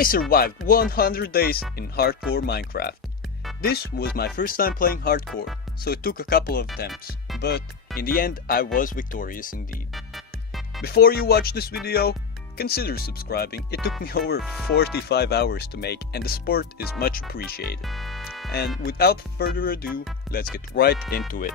I survived 100 days in hardcore Minecraft. This was my first time playing hardcore, so it took a couple of attempts, but in the end I was victorious indeed. Before you watch this video, consider subscribing. It took me over 45 hours to make and the support is much appreciated. And without further ado, let's get right into it.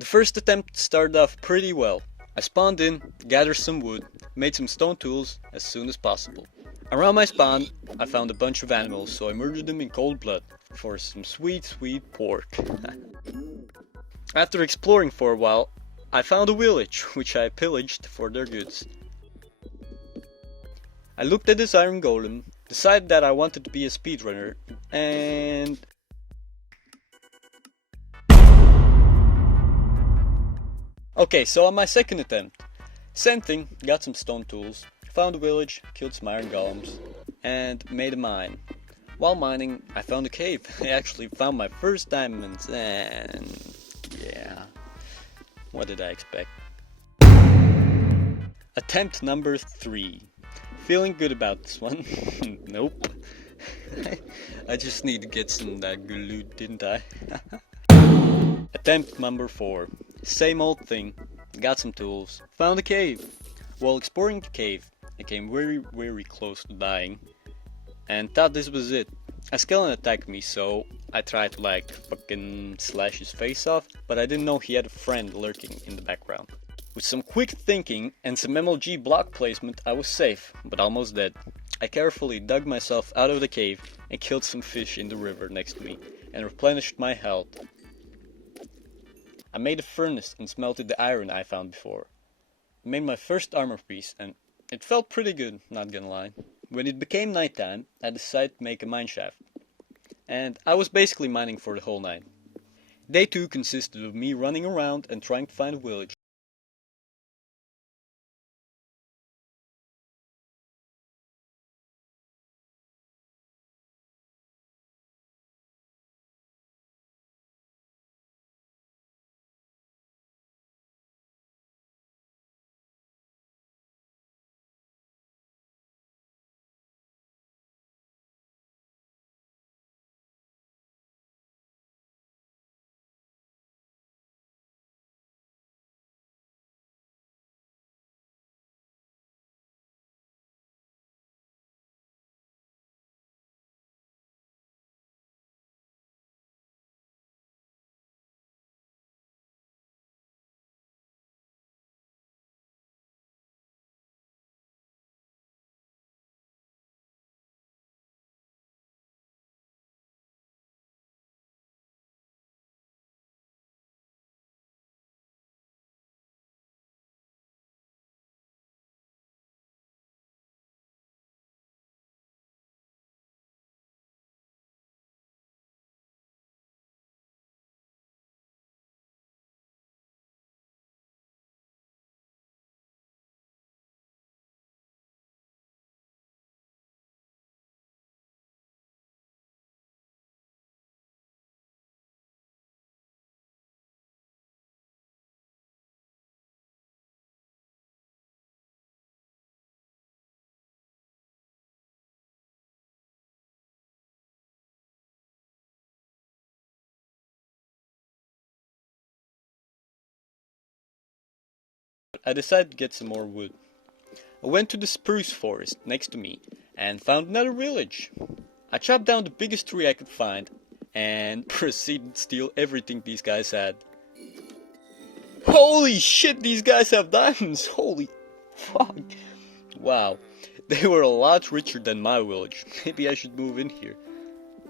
The first attempt started off pretty well. I spawned in, gathered some wood, made some stone tools as soon as possible. Around my spawn, I found a bunch of animals, so I murdered them in cold blood for some sweet pork. After exploring for a while, I found a village, which I pillaged for their goods. I looked at this iron golem, decided that I wanted to be a speedrunner, and... Okay, so on my second attempt, same thing, got some stone tools, found a village, killed some iron golems, and made a mine. While mining, I found a cave. I actually found my first diamonds, and yeah, what did I expect? Attempt number 3. Feeling good about this one. Nope. I just need to get some of that good loot, didn't I? Attempt number 4. Same old thing. Got some tools. Found a cave. While exploring the cave, I came very close to dying. And thought this was it. A skeleton attacked me, so I tried to like fucking slash his face off, but I didn't know he had a friend lurking in the background. With some quick thinking and some MLG block placement, I was safe, but almost dead. I carefully dug myself out of the cave and killed some fish in the river next to me, and replenished my health. I made a furnace and smelted the iron I found before. I made my first armor piece and it felt pretty good, not gonna lie. When it became nighttime, I decided to make a mineshaft. And I was basically mining for the whole night. Day 2 consisted of me running around and trying to find a village. I decided to get some more wood. I went to the spruce forest next to me and found another village. I chopped down the biggest tree I could find and proceeded to steal everything these guys had. Holy shit, these guys have diamonds! Holy fuck! Wow, they were a lot richer than my village. Maybe I should move in here.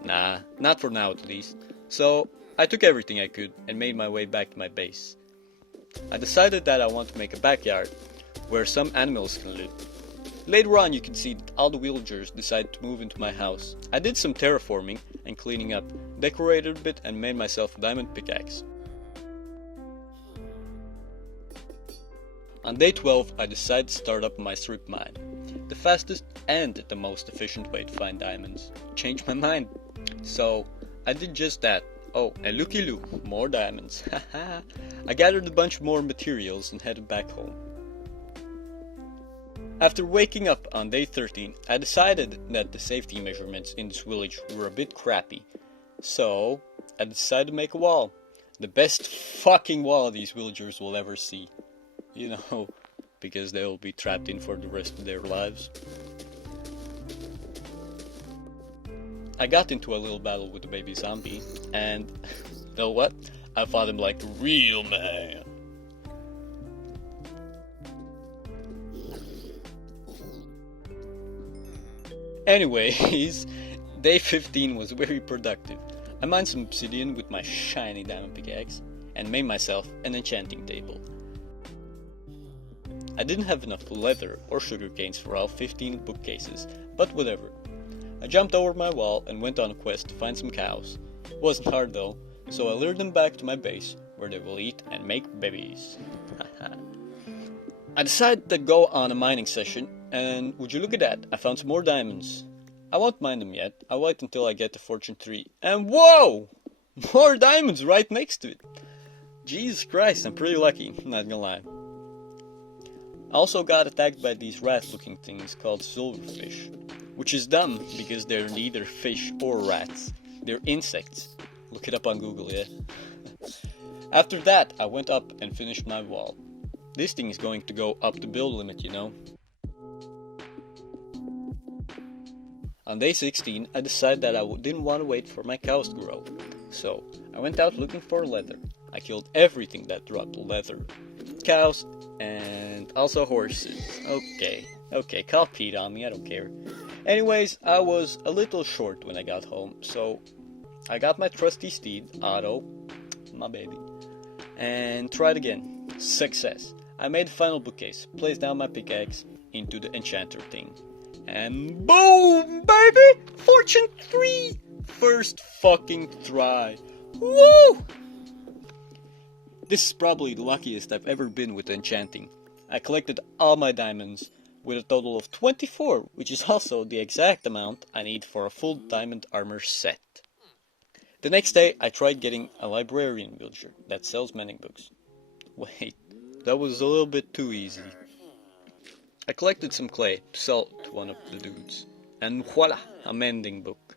Nah, not for now at least. So I took everything I could and made my way back to my base. I decided that I want to make a backyard where some animals can live. Later on you can see that all the villagers decided to move into my house. I did some terraforming and cleaning up, decorated a bit and made myself a diamond pickaxe. On day 12 I decided to start up my strip mine. The fastest and the most efficient way to find diamonds. Changed my mind. So I did just that. Oh, and looky-loo, more diamonds. Haha. I gathered a bunch more materials and headed back home. After waking up on day 13, I decided that the safety measurements in this village were a bit crappy. So, I decided to make a wall. The best fucking wall these villagers will ever see. You know, because they will be trapped in for the rest of their lives. I got into a little battle with the baby zombie, and you know what? I fought him like a real man. Anyways, day 15 was very productive. I mined some obsidian with my shiny diamond pickaxe and made myself an enchanting table. I didn't have enough leather or sugar canes for all 15 bookcases, but whatever. I jumped over my wall and went on a quest to find some cows. It wasn't hard though, so I lured them back to my base where they will eat and make babies. I decided to go on a mining session, and would you look at that, I found some more diamonds. I won't mine them yet, I'll wait until I get to Fortune 3, and whoa! More diamonds right next to it! Jesus Christ, I'm pretty lucky, not gonna lie. I also got attacked by these rat-looking things called silverfish, which is dumb because they're neither fish or rats, they're insects. Look it up on Google, yeah? After that, I went up and finished my wall. This thing is going to go up the build limit, you know. On day 16, I decided that I didn't want to wait for my cows to grow. So, I went out looking for leather. I killed everything that dropped leather. Cows, and also horses. Okay, call Pete on me, I don't care. Anyways, I was a little short when I got home, so I got my trusty steed, Otto, my baby, and tried again. Success. I made the final bookcase, placed down my pickaxe into the enchanter thing, and boom, baby! Fortune 3! First fucking try. Woo! This is probably the luckiest I've ever been with enchanting. I collected all my diamonds with a total of 24, which is also the exact amount I need for a full diamond armor set. The next day, I tried getting a librarian villager that sells mending books. Wait, that was a little bit too easy. I collected some clay to sell to one of the dudes, and voila, a mending book.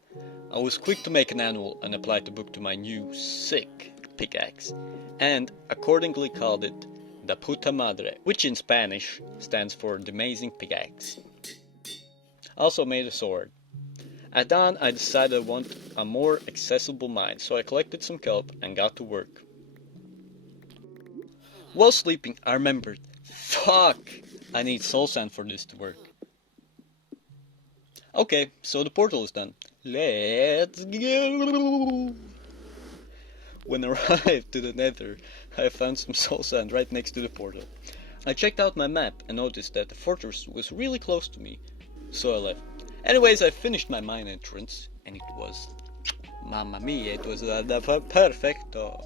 I was quick to make an annual and applied the book to my new, sick pickaxe, and accordingly called it the Puta Madre, which in Spanish stands for the amazing pickaxe. I also made a sword. At dawn, I decided I want a more accessible mine, so I collected some kelp and got to work. While sleeping, I remembered, fuck, I need soul sand for this to work. Okay, so the portal is done. Let's go! When I arrived to the nether, I found some soul sand right next to the portal. I checked out my map and noticed that the fortress was really close to me, so I left. Anyways, I finished my mine entrance, and it was, mamma mia, it was perfecto.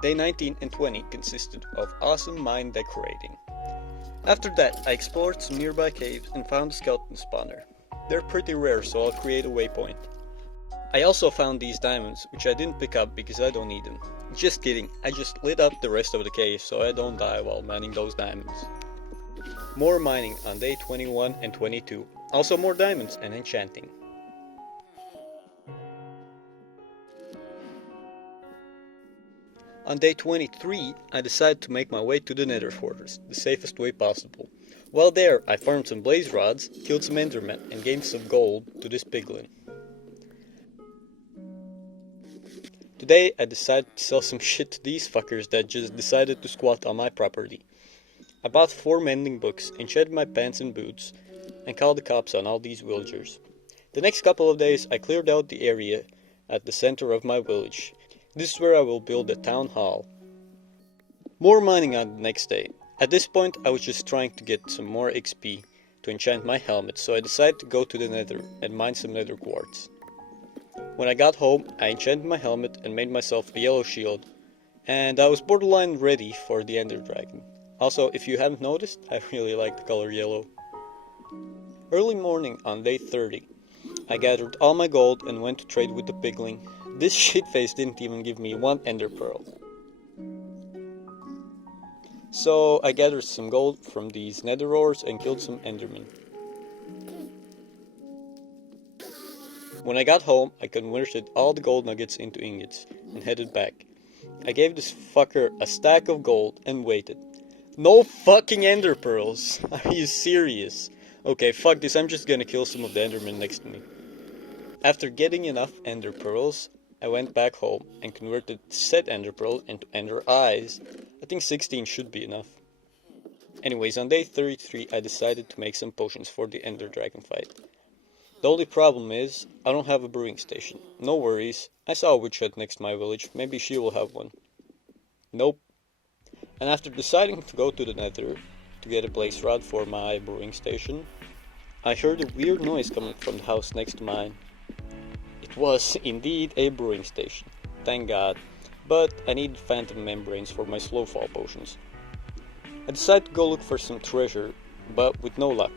Day 19 and 20 consisted of awesome mine decorating. After that, I explored some nearby caves and found a skeleton spawner. They're pretty rare, so I'll create a waypoint. I also found these diamonds, which I didn't pick up because I don't need them. Just kidding, I just lit up the rest of the cave so I don't die while mining those diamonds. More mining on day 21 and 22. Also more diamonds and enchanting. On day 23, I decided to make my way to the Nether Fortress, the safest way possible. While there, I farmed some blaze rods, killed some endermen, and gained some gold to this piglin. Today, I decided to sell some shit to these fuckers that just decided to squat on my property. I bought 4 mending books, enchanted my pants and boots, and called the cops on all these villagers. The next couple of days, I cleared out the area at the center of my village. This is where I will build a town hall. More mining on the next day. At this point, I was just trying to get some more XP to enchant my helmet, so I decided to go to the nether and mine some nether quartz. When I got home, I enchanted my helmet and made myself a yellow shield, and I was borderline ready for the ender dragon. Also, if you haven't noticed, I really like the color yellow. Early morning on day 30, I gathered all my gold and went to trade with the pigling. This shitface didn't even give me 1 ender pearl. So I gathered some gold from these nether ores and killed some endermen. When I got home, I converted all the gold nuggets into ingots and headed back. I gave this fucker a stack of gold and waited. No fucking ender pearls! Are you serious? Okay, fuck this, I'm just gonna kill some of the endermen next to me. After getting enough ender pearls, I went back home and converted said ender pearl into ender eyes. I think 16 should be enough. Anyways, on day 33 I decided to make some potions for the ender dragon fight. The only problem is, I don't have a brewing station. No worries, I saw a witch hut next to my village, maybe she will have one. Nope. And after deciding to go to the nether to get a blaze rod for my brewing station, I heard a weird noise coming from the house next to mine. It was indeed a brewing station, thank God, but I needed phantom membranes for my slow fall potions. I decided to go look for some treasure, but with no luck.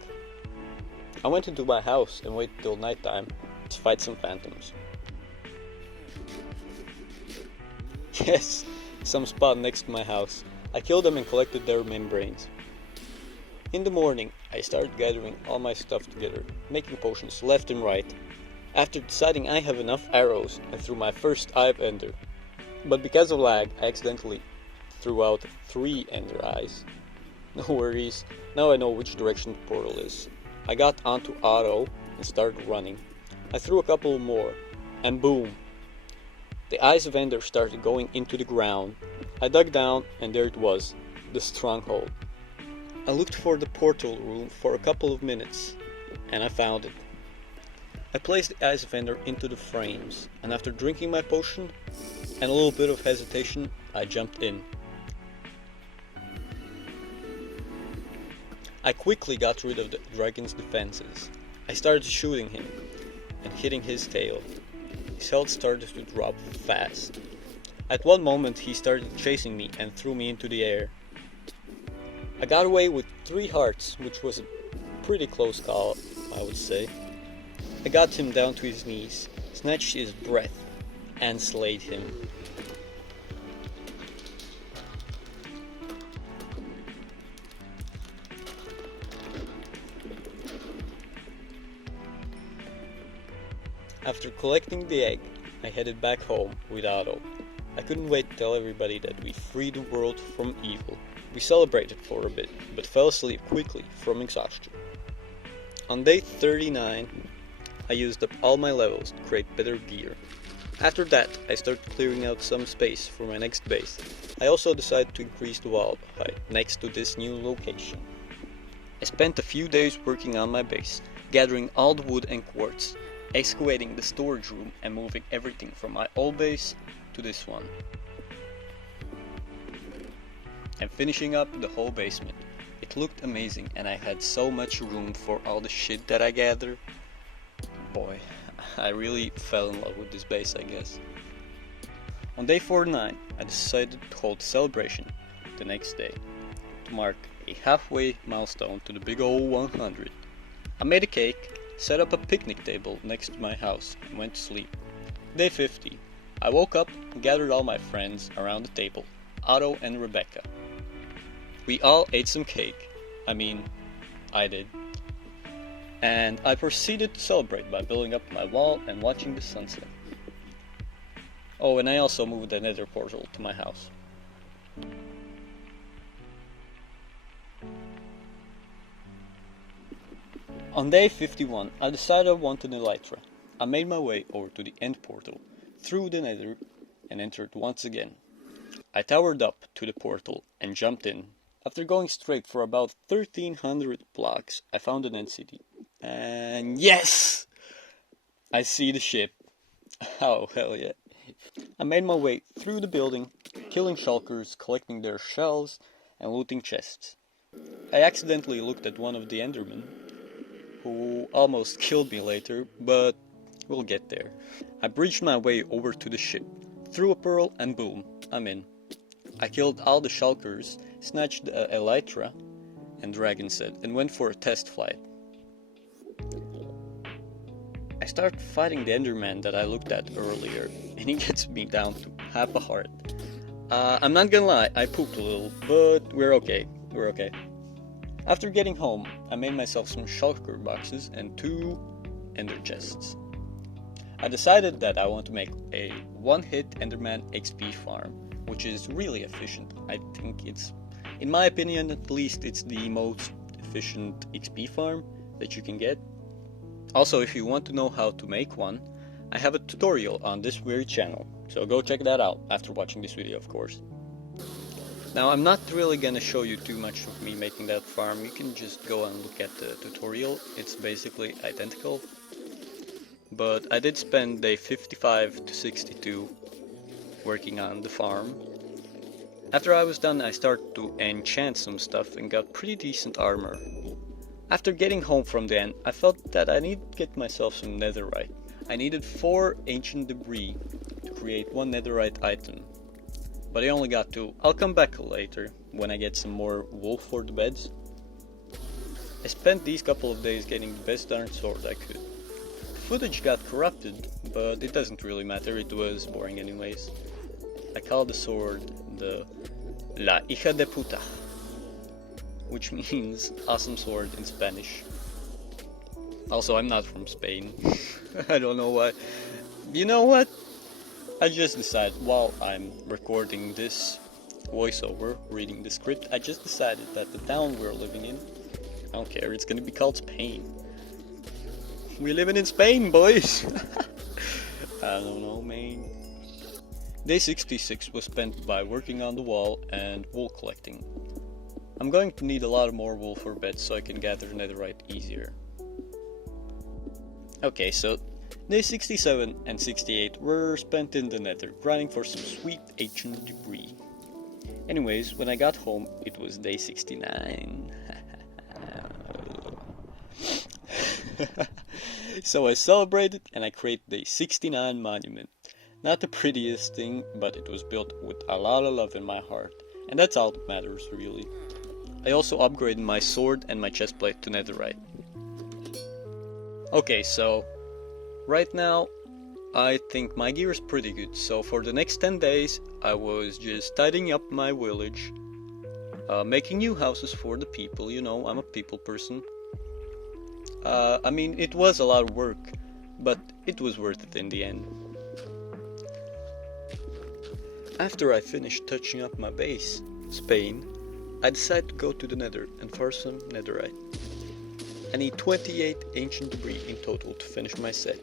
I went into my house and waited till nighttime to fight some phantoms. Yes, some spot next to my house. I killed them and collected their membranes. In the morning, I started gathering all my stuff together, making potions left and right. After deciding I have enough arrows, I threw my first eye of ender. But because of lag, I accidentally threw out 3 ender eyes. No worries, now I know which direction the portal is. I got onto auto and started running. I threw a couple more, and boom! The eyes of ender started going into the ground. I dug down and there it was, the stronghold. I looked for the portal room for a couple of minutes, and I found it. I placed the eyes of ender into the frames, and after drinking my potion and a little bit of hesitation, I jumped in. I quickly got rid of the dragon's defenses. I started shooting him and hitting his tail. His health started to drop fast. At one moment he started chasing me and threw me into the air. I got away with 3 hearts, which was a pretty close call, I would say. I got him down to his knees, snatched his breath, and slayed him. After collecting the egg, I headed back home with Otto. I couldn't wait to tell everybody that we freed the world from evil. We celebrated for a bit, but fell asleep quickly from exhaustion. On day 39, I used up all my levels to create better gear. After that, I started clearing out some space for my next base. I also decided to increase the wall height next to this new location. I spent a few days working on my base, gathering all the wood and quartz, excavating the storage room and moving everything from my old base to this one. And finishing up the whole basement. It looked amazing and I had so much room for all the shit that I gathered. Boy, I really fell in love with this base, I guess. On day 49, I decided to hold a celebration the next day to mark a halfway milestone to the big old 100. I made a cake, set up a picnic table next to my house, and went to sleep. Day 50, I woke up and gathered all my friends around the table, Otto and Rebecca. We all ate some cake. I mean, I did. And I proceeded to celebrate by building up my wall and watching the sunset. Oh, and I also moved the nether portal to my house. On day 51, I decided I wanted an elytra. I made my way over to the end portal, through the nether, and entered once again. I towered up to the portal and jumped in. After going straight for about 1300 blocks, I found an end city. And yes! I see the ship. Oh, hell yeah. I made my way through the building, killing shulkers, collecting their shells, and looting chests. I accidentally looked at one of the endermen, who almost killed me later, but we'll get there. I breached my way over to the ship, threw a pearl, and boom, I'm in. I killed all the shulkers, snatched the elytra, and dragon's head, and went for a test flight. I start fighting the enderman that I looked at earlier, and he gets me down to half a heart. I'm not gonna lie, I pooped a little, but we're okay. We're okay. After getting home, I made myself some shulker boxes and 2 ender chests. I decided that I want to make a one-hit Enderman XP farm, which is really efficient. I think it's, in my opinion at least, it's the most efficient XP farm that you can get. Also, if you want to know how to make one, I have a tutorial on this very channel, so go check that out after watching this video, of course. Now, I'm not really gonna show you too much of me making that farm. You can just go and look at the tutorial. It's basically identical. But I did spend day 55 to 62 working on the farm. After I was done, I started to enchant some stuff and got pretty decent armor. After getting home from the end, I felt that I need to get myself some netherite. I needed 4 ancient debris to create 1 netherite item, but I only got 2. I'll come back later when I get some more wool for the beds. I spent these couple of days getting the best darn sword I could. Footage got corrupted, but it doesn't really matter, it was boring anyways. I call the sword the La Hija de Puta, which means awesome sword in Spanish. Also, I'm not from Spain. I don't know why. You know what? I just decided, while I'm recording this voiceover, reading the script, I just decided that the town we're living in, I don't care, it's gonna be called Spain. We're living in Spain, boys! I don't know, man. Day 66 was spent by working on the wall and wool collecting. I'm going to need a lot more wool for beds so I can gather netherite easier. Okay, so day 67 and 68 were spent in the nether, grinding for some sweet ancient debris. Anyways, when I got home, it was day 69. So I celebrated and I created the 69 monument. Not the prettiest thing, but it was built with a lot of love in my heart. And that's all that matters, really. I also upgraded my sword and my chestplate to netherite. Okay, so right now I think my gear is pretty good. So for the next 10 days I was just tidying up my village, making new houses for the people, you know, I'm a people person. I mean, it was a lot of work, but it was worth it in the end. After I finished touching up my base, Spain, I decided to go to the nether and farm some netherite. I need 28 ancient debris in total to finish my set.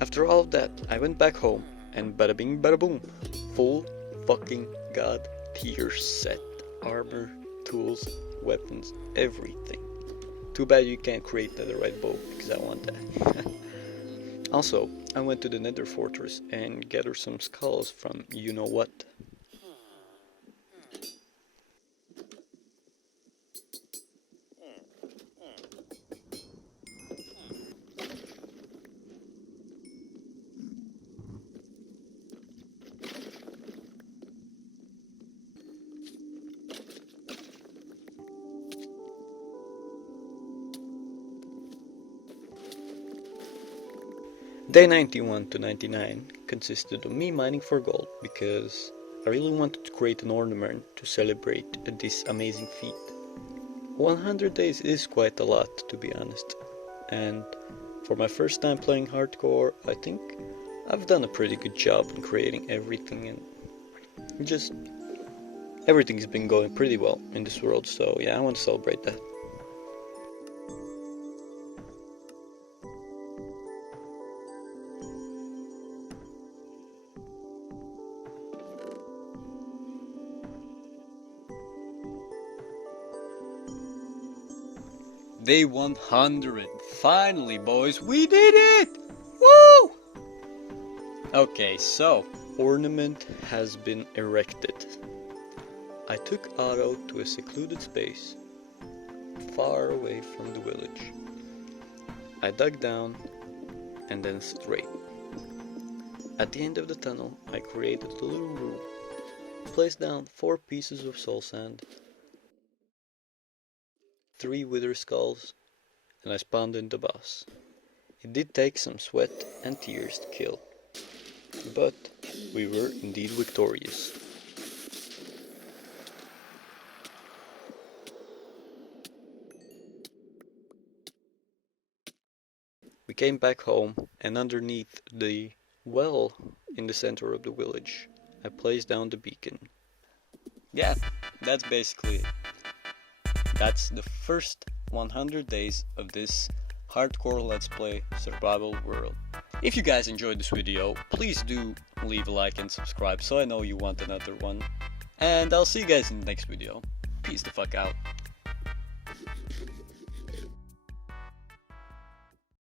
After all of that, I went back home and bada bing bada boom, full fucking god tier set. Armor, tools, weapons, everything. Too bad you can't create netherite bow, because I want that. Also, I went to the nether fortress and gathered some skulls from you know what. Day 91 to 99 consisted of me mining for gold because I really wanted to create an ornament to celebrate this amazing feat. 100 days is quite a lot, to be honest, and for my first time playing hardcore, I think I've done a pretty good job in creating everything, and just everything's been going pretty well in this world, so yeah, I want to celebrate that. Day 100. Finally, boys, we did it! Woo! Okay, so ornament has been erected. I took Otto to a secluded space, far away from the village. I dug down and then straight. At the end of the tunnel, I created a little room, placed down 4 pieces of soul sand, 3 wither skulls, and I spawned in the boss. It did take some sweat and tears to kill, but We were indeed victorious. We came back home, and underneath the well in the center of the village, I placed down the beacon. Yeah, that's basically it. That's the first 100 days of this hardcore Let's Play survival world. If you guys enjoyed this video, please do leave a like and subscribe so I know you want another one. And I'll see you guys in the next video. Peace the fuck out.